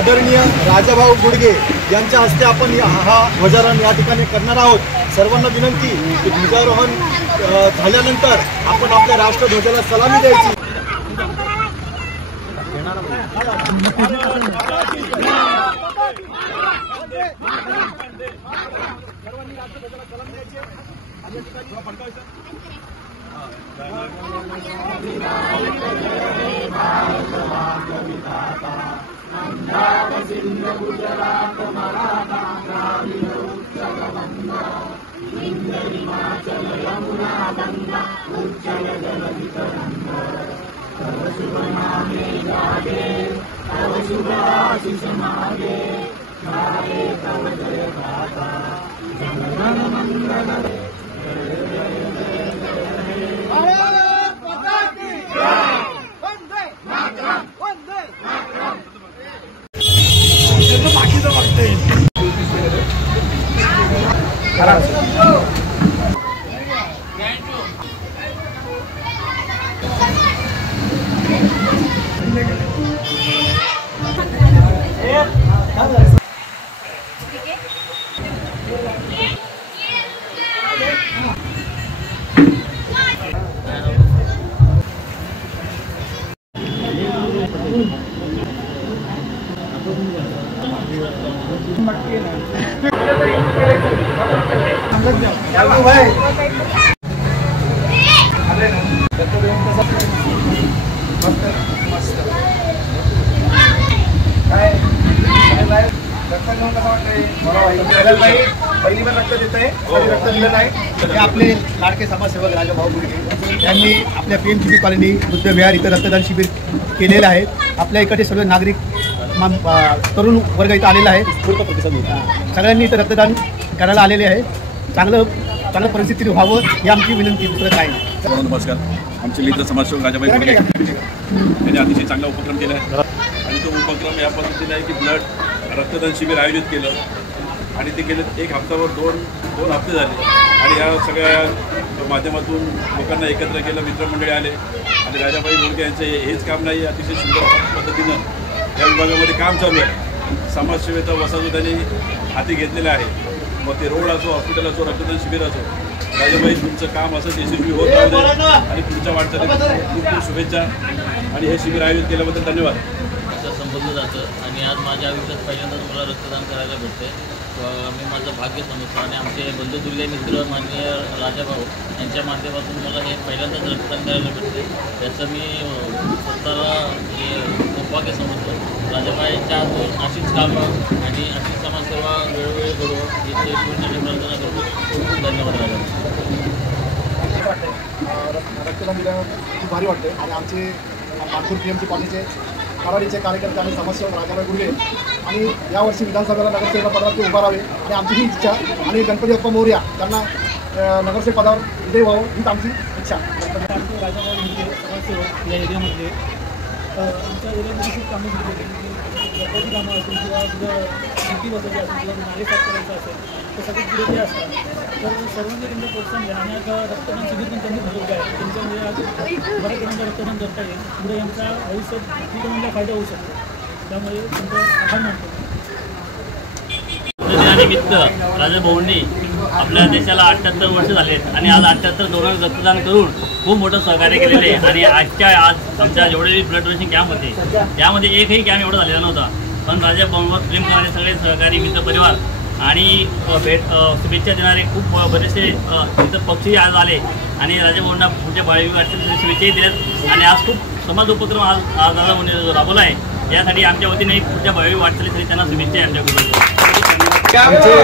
आदरणीय राजाभाऊ गुडगे यांच्या हस्ते आपण हा ध्वजारोहण या ठिकाणी करणार आहोत। सर्वांना विनंती की ध्वजारोहण झाल्यानंतर आपण आपल्या राष्ट्रध्वजाला सलामी द्यायची। पहिली बार रक्त देत आहे, रक्त दिलं नाही हे आपले लाडके समाजसेवक राजाभाऊ गुडगे यांनी आपल्या पीएमजीपी कॉलनी बुद्ध विहार इथं रक्तदान शिबिर केलेलं आहे। आपल्या इकडचे सर्व नागरिक तरुण वर्ग इथं आलेला आहे। सगळ्यांनी इथं रक्तदान करायला आलेले आहे। चांगलं परिस्थिती व्हावं ही आमची विनंती, दुसरं काय नाही। नमस्कार। आमचे मित्र समाजसेवक राजाभाऊ गुडगे यांनी अतिशय चांगला उपक्रम केला आहे आणि तो उपक्रम या पद्धतीने आहे की ब्लड रक्तदान शिबिर आयोजित केलं आणि ते केलं 1 हप्त्यावर दोन हप्ते झाले आणि या सगळ्या माध्यमातून लोकांना एकत्र केलं, मित्रमंडळी आले आणि राजाभाऊ गुडगे यांचं हेच काम नाही, अतिशय सुंदर पद्धतीनं या विभागामध्ये काम चालू आहे। समाजसेवेचा वसा जो त्यांनी हाती घेतलेला आहे, मग ते रोड असो, हॉस्पिटल असो, रक्तदान शिबिर असो, राजाभाई तुमचं काम असंच यशस्वी होत राहू दे आणि पुढच्या वाटचालीत खूप शुभेच्छा आणि हे शिबिर आयोजित केल्याबद्दल धन्यवाद। असं संबोधलं जातं आणि आज माझ्या आयुष्यात पहिल्यांदाच मला रक्तदान करायला भेटते। मी माझं भाग्य समजतो आणि आमचे बंधुतुल्य मित्र माननीय राजाभाऊ यांच्या माध्यमातून मला हे पहिल्यांदाच रक्तदान करायला भेटते, त्याचं मी स्वतःला सौभाग्य समजतो। राजाभाईंच्या हातून अशीच कामं आणि अशीच समाजसेवा वेळोवेळी करू याची पूर्ण प्रार्थना करतो। खूप खूप धन्यवाद रक्तदान दिल्यानं खूप भारी वाटते आणि आमचे नागपूर पीएमसी कॉलनीचे कराडीचे कार्यकर्ते आणि समाजसेवक राजाभाऊ गुडगे आणि यावर्षी विधानसभेला नगरसेवक पदावर ते उभा राहावे आणि आमची ही इच्छा आणि गणपती बाप्पा मोरया त्यांना नगरसेवक पदावर विजयी व्हावं हीच आमची इच्छा। राजाभाऊ गुडगे समाजसेवक या एरियामध्ये आमच्या एरियामध्ये खूप कामं केली होती, गणपती कामं असेल किंवा भिंती बसायची असेल किंवा नाले साफ करायचं असेल तर सगळे पुढे ते असतात। तर सर्वांनी त्यांचं प्रोत्साहन द्या आणि आता रक्तदान शिबिर पण त्यांनी भरवलं आहे, त्यांच्यामुळे आज बऱ्याच जणांना रक्तदान करता येईल, पुढे यांचा भविष्यात खूप जणांना फायदा होऊ शकतो, त्यामुळे तुमचं आभार मानतो। दिनानिमित्त राजाभाऊंनी आपल्या देशाला 78 वर्ष झाले आहेत आणि आज 78 दोघांना रक्तदान करून खूप मोठं सहकार्य केलेले आहे आणि आज आमच्या जेवढे ब्लड डोनेशन कॅम्प होते त्यामध्ये एकही कॅम्प एवढा झालेला नव्हता, पण राजाभाऊंवर प्रेम करणारे सगळे सहकारी मित्र परिवार आणि शुभेच्छा देणारे खूप बरेचसे इथं पक्षी आज आले आणि राजाभाऊंना पुढच्या भावी वाटचालीसाठी शुभेच्छाही दिल्यात आणि आज खूप समाज उपक्रम आज राजाभाऊंनी राबवला आहे, यासाठी आमच्या वतीने पुढच्या भावी वाटचालीसाठी त्यांना शुभेच्छा आहे आमच्याकडून। आमचे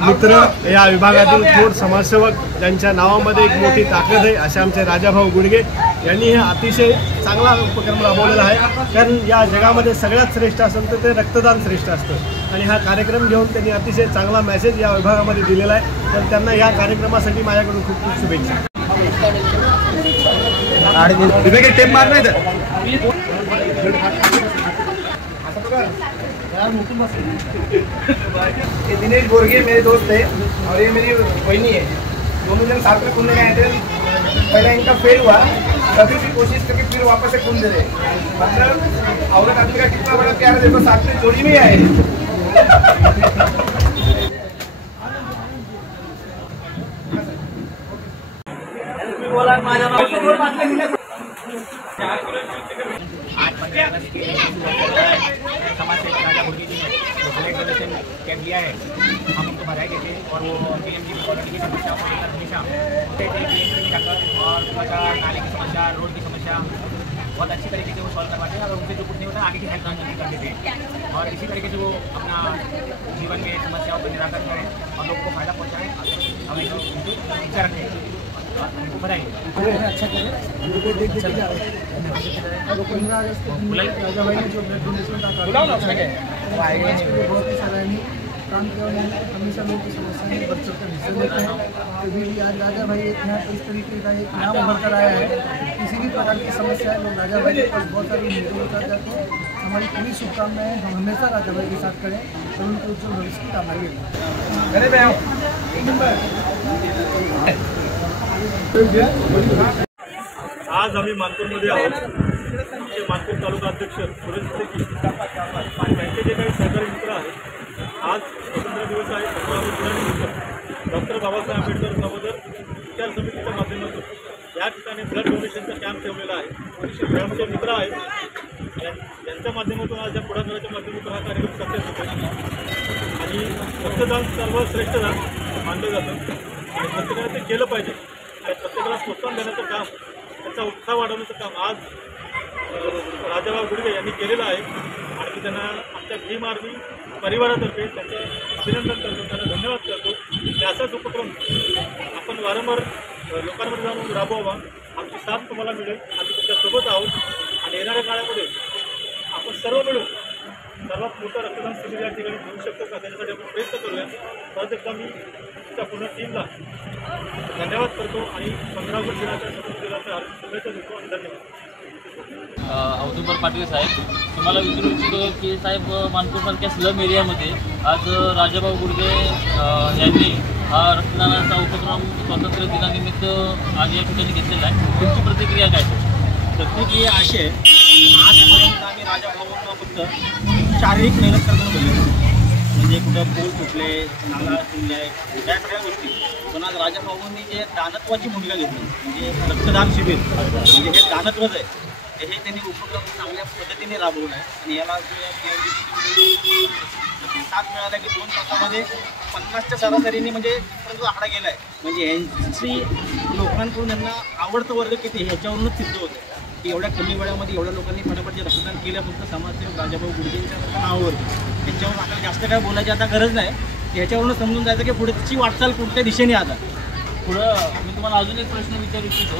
मित्र या विभागातील थोर समाजसेवक ज्यांच्या नावामध्ये एक मोठी ताकद आहे असे आमचे राजाभाऊ गुडगे यांनी हे अतिशय चांगला उपक्रम राबवलेला आहे, कारण या जगामध्ये सगळ्यात श्रेष्ठ असेल तर ते रक्तदान श्रेष्ठ असतं आणि हा कार्यक्रम घेऊन त्यांनी अतिशय चांगला मेसेज या विभागामध्ये दिलेला आहे, तर त्यांना या कार्यक्रमासाठी माझ्याकडून खूप खूप शुभेच्छा। ये दिनेश बोरगे मेरे दोस्त है और ये मेरी बहनी है, दोनों जन साथ में खुलने गए थे। पहले इनका फेल हुआ कभी भी कोशिश करके फिर वापस से खून दे रहे मतलब औरत आदमी का कितना बड़ा प्यार है देखो साथ में जोड़ी में आए समाज सेवक राजा भोगी जी ने ब्लड डोनेशन कैंप लिया है। हम उनको बधाई देते हैं और वो केएमजी कॉलोनी की समस्या को लेकर हमेशा में जाकर और समस्या नाले की समस्या, रोड की समस्या बहुत अच्छी तरीके से वो सॉल्व करवाते हैं और उनसे जो कुछ नहीं होता आगे की हेल्प जल्दी कर देते हैं और इसी तरीके से वो अपना जीवन में समस्याओं का निराकरण करें और लोगों को फायदा पहुँचाएँ। हम एक उनकी इच्छा रखते हैं। बधाई। अच्छा करें और 15 अगस्त के दिन राजा भाई ने जो ब्लड डोनेशन का बहुत ही सराहनीय काम किया। उन्होंने हमेशा लोगों की समस्याएं में बढ़ चढ़कर हिस्सा लेते हैं। कभी भी आज राजा भाई एक नया इस तरीके का एक नाम उभर कर आया है। किसी भी प्रकार की समस्या है लोग राजा भाई के पास बहुत सारी मीटिंग कर जाते हैं। हमारी पूरी शुभकामनाएं हम हमेशा राजा भाई के साथ करें और उनके उज्जवल भविष्य की कामना आज आम्ही मानपूरमध्ये आहोत। आमचे मानपूर तालुका अध्यक्ष सुरेश शेट्टी आणि त्यांचे जे काही सहकारी मित्र आहेत, आज स्वातंत्र्य दिवस आहे 15 ऑगस्ट डॉक्टर बाबासाहेब आंबेडकर नवोदय विचार समितीच्या माध्यमातून या ठिकाणी ब्लड डोनेशनचा कॅम्प ठेवलेला आहे। यामध्ये मित्र आहेत यांच्या माध्यमातून आज या पुढाकाराच्या माध्यमातून हा कार्यक्रम सक्सेस होतो आणि रक्तदान सर्वश्रेष्ठ दान मानलं जातं आणि प्रत्येकाने ते केलं पाहिजे। प्रत्येकाला प्रोत्साहन देण्याचं काम, त्याचा उत्साह वाढवण्याचं काम आज राजाभाऊ गुडगे यांनी केलेलं आहे आणि त्यांना आमच्या भीम आर्मी परिवारातर्फे त्यांचं अभिनंदन करतो, त्यांना धन्यवाद करतो। असाच उपक्रम आपण वारंवार लोकांमध्ये जाऊन राबवावा। आमची साथ तुम्हाला मिळेल, आम्ही तुमच्यासोबत आहोत आणि येणाऱ्या काळामध्ये आपण सर्व मिळून सर्वात मोठं रक्तदान शिबिर या ठिकाणी घेऊ शकतो का त्याच्यासाठी आपण प्रयत्न करूया। परत एकदा मी त्या पूर्ण टीमला धन्यवाद करतो आणि 15 ऑगस्ट दिनाच्या स्वातंत्र्य दिनाच्या शुभेच्छा देतो आणि धन्यवाद। औदुंबर पाटील साहेब, तुम्हाला विचारू इच्छितो की साहेब मानपूरसारख्या स्लम एरियामध्ये आज राजाभाऊ गुडगे यांनी हा रक्तदानाचा उपक्रम स्वातंत्र्य दिनानिमित्त आज या ठिकाणी घेतलेला आहे। तुमची प्रतिक्रिया काय? प्रतिक्रिया अशी आहे, आजपर्यंत आम्ही राजाभाऊंना फक्त शारीरिक मेहनत करताना बोललो, म्हणजे कुठं पूल तुटले, नाला तुटले, या सगळ्या गोष्टी। पण आज राजाभाऊंनी जे दानत्वाची भूमिका घेतली म्हणजे रक्तदान शिबिर म्हणजे हे दानत्वच आहे, हे त्यांनी उपक्रम चांगल्या पद्धतीने राबवलं आहे आणि याला साथ मिळाला की 2 तासामध्ये 50च्या सरासरीने म्हणजे जो आकडा गेला आहे म्हणजे यांची लोकांकडून यांना आवडतं वर्ग किती ह्याच्यावरूनच सिद्ध होतं की एवढ्या कमी वेळामध्ये एवढ्या लोकांनी फटाफट जे रक्तदान केलं फक्त समाजसेवक राजाभाऊ गुडगेंच्या नावावर। ह्याच्यावर आपल्याला जास्त काय बोलायची आता गरज नाही, ह्याच्यावरून समजून जायचं की पुढची वाटचाल कुठल्या दिशेने आता पुढं। मी तुम्हाला अजून एक प्रश्न विचारू इच्छितो,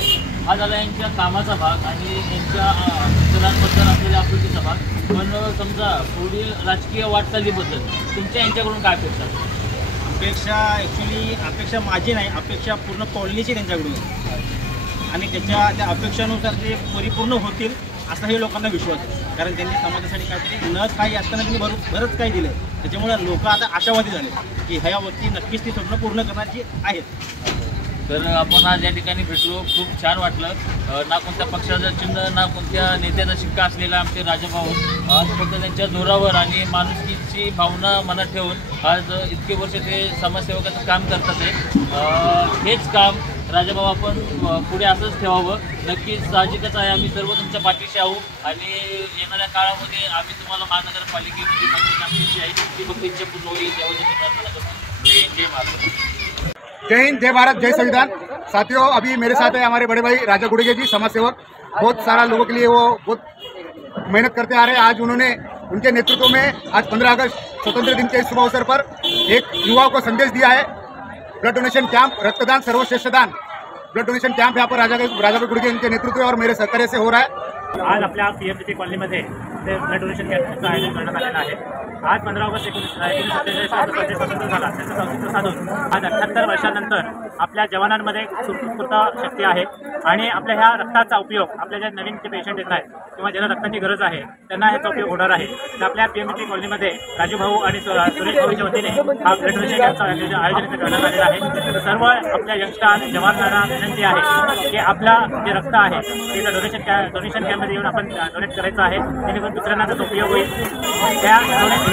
हा झाला यांच्या कामाचा भाग आणि यांच्या रक्तदानबद्दल असलेल्या आपुलकीचा भाग, पण समजा पुढील राजकीय वाटचालीबद्दल तुमच्या यांच्याकडून काय अपेक्षा? अपेक्षा माझी नाही, अपेक्षा पूर्ण कॉलनीची त्यांच्याकडून आणि त्या अपेक्षानुसार ते परिपूर्ण होतील असा हे लोकांना विश्वास आहे। कारण त्यांनी समाजासाठी काहीतरी न काही असताना त्यांनी बरंच काही दिलं, त्याच्यामुळे लोक आता आशावादी झाले की ह्या वक्ती नक्कीच ती स्वप्न पूर्ण करण्याची आहेत। तर आपण आज या ठिकाणी भेटलो, खूप छान वाटलं। ना कोणत्या पक्षाचं चिन्ह ना कोणत्या नेत्याचा शिक्का असलेला आमचे राजाभाऊ आज फक्त त्यांच्या जोरावर आणि माणुसकीची भावना मनात ठेवून आज इतके वर्ष ते समाजसेवकाचं काम करतात। हेच काम राजाभाऊ आपण पुढे असंच ठेवावं। नक्कीच साहजिकच आहे, आम्ही सर्व तुमच्या पाठीशी आहोत आणि येणाऱ्या काळामध्ये आम्ही तुम्हाला महानगरपालिकेमध्ये आमची आहे ती फक्त इच्छा पूर्ण होईल याची प्रार्थना करतो। जय महाराष्ट्र। जय हिंद, जय भारत, जय संविधान। साथियों, अभी मेरे साथ है हमारे बड़े भाई राजा गुडगे जी, समाज सेवक। बहुत सारा लोगों के लिए वो बहुत मेहनत करते आ रहे हैं। आज उन्होंने उनके नेतृत्व में आज 15 अगस्त स्वतंत्र दिन के इस शुभ अवसर पर एक युवाओं को संदेश दिया है। ब्लड डोनेशन कैंप, रक्तदान सर्वश्रेष्ठ दान ब्लड डोनेशन कैंप यहाँ पर राजाभाई गुडगे के नेतृत्व और मेरे सहकार्य से हो रहा है। आज आपल्या पीएमसीटी कॉलनीमध्ये ते ब्लड डोनेशन कॅम्पचं आयोजन करण्यात आलेलं आहे। आज 15 ऑगस्ट 1947 स्वातंत्र्य झाला त्याचं औचित्य साधून आज 78 वर्षानंतर आपल्या जवानांमध्ये उत्स्फूर्त शक्ती आहे आणि आपल्या ह्या रक्ताचा उपयोग आपल्या ज्या नवीन जे पेशंट येत आहेत किंवा ज्याला रक्ताची गरज आहे त्यांना ह्याचा उपयोग होणार आहे। तर आपल्या PMT कॉलनीमध्ये राजू भाऊ आणि सुरेश भाऊच्या वतीने हा ब्लड डोनेशन कॅम्पचं आयोजन करण्यात आलेलं आहे। तर सर्व आपल्या यंगस्टर जवानांना विनंती आहे की आपला जे रक्त आहे ते डोनेशन कॅम्पमध्ये येऊन आपण डोनेट करायचं आहे, जेणेकरून दुसऱ्यांना त्याचा उपयोग होईल। त्या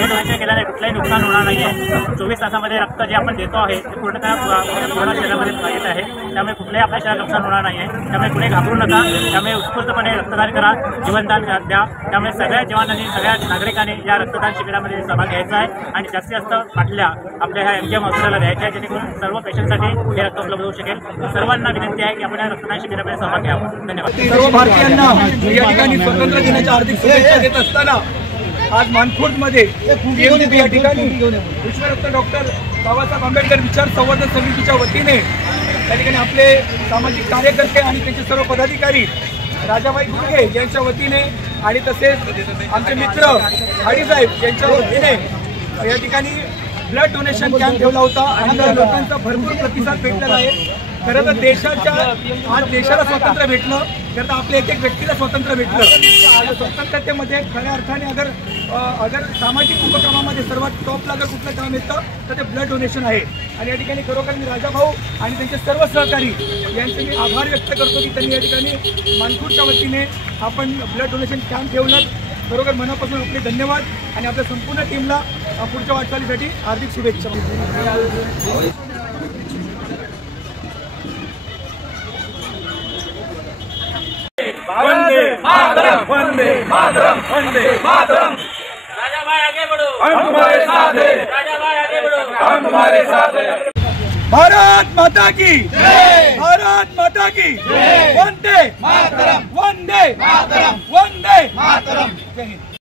हे डोनेशन केल्याने कुठलंही नुकसान होणार नाही आहे। 24 तासामध्ये रक्त जे आपण देतो आहे ते पूर्णतः पूर्ण शरीरामध्ये येत आहे, त्यामुळे कुठल्याही आपल्या शरीरात नुकसान होणार नाही आहे। त्यामुळे कुठे घाबरू नका, त्यामुळे उत्स्फूर्तपणे रक्तदान करा, जीवनदान द्या। त्यामुळे सगळ्या जवानांनी सगळ्या नागरिकांनी या रक्तदान शिबिरामध्ये सहभाग घ्यायचा आहे आणि जास्तीत जास्त बाटल्या आपल्या ह्या MGM हॉस्पिटलला द्यायच्या आहे, जेणेकरून सर्व पेशंटसाठी हे रक्त उपलब्ध होऊ शकेल। सर्वांना विनंती आहे की आपण या रक्तदान शिबिरामध्ये सहभाग घ्यावा। धन्यवाद। सर्व भारतीयांना या ठिकाणी स्वातंत्र्य दिनाच्या हार्दिक शुभेच्छा देत असताना आज मानखुर्दमध्ये PMT या ठिकाणी विश्वरत्न डॉक्टर बाबासाहेब आंबेडकर विचार संवर्धन समितीच्या वतीने त्या ठिकाणी आपले सामाजिक कार्यकर्ते आणि त्यांचे सर्व पदाधिकारी राजाबाई गुडगे यांच्या वतीने आणि तसेच आमचे मित्र हाडीसाहेब यांच्या वतीने या ठिकाणी ब्लड डोनेशन कॅम्प ठेवला होता आणि त्या लोकांचा भरपूर प्रतिसाद भेटलेला आहे। खरं तर आज देशाला स्वातंत्र्य भेटलं, खरं तर आपल्या एक व्यक्तीला स्वातंत्र्य भेटलं। या स्वातंत्र्यामध्ये खऱ्या अर्थाने अगर सामाजिक उपक्रमामध्ये सर्वात टॉपला जर कुठलं काम येतं तर ते ब्लड डोनेशन आहे। आणि या ठिकाणी खरोखर मी राजाभाऊ आणि त्यांचे सर्व सहकारी यांचे मी आभार व्यक्त करतो की त्यांनी या ठिकाणी मानखुर्दच्या वतीने आपण ब्लड डोनेशन कॅम्प ठेवलं। खरोखर मनापासून आपले धन्यवाद आणि आपल्या संपूर्ण टीमला पुढच्या वाटचालीसाठी हार्दिक शुभेच्छा। वंदे मातरम, वंदे मातरम, वंदे मातरम। राजा भाई आगे बढ़ो, हम तुम्हारे साथ हैं, राजा भाई आगे बढ़ो, हम तुम्हारे साथ हैं। भारत माता की जय, भारत माता की जय, वंदे मातरम, वंदे मातरम, वंदे मातरम। जय हिंद।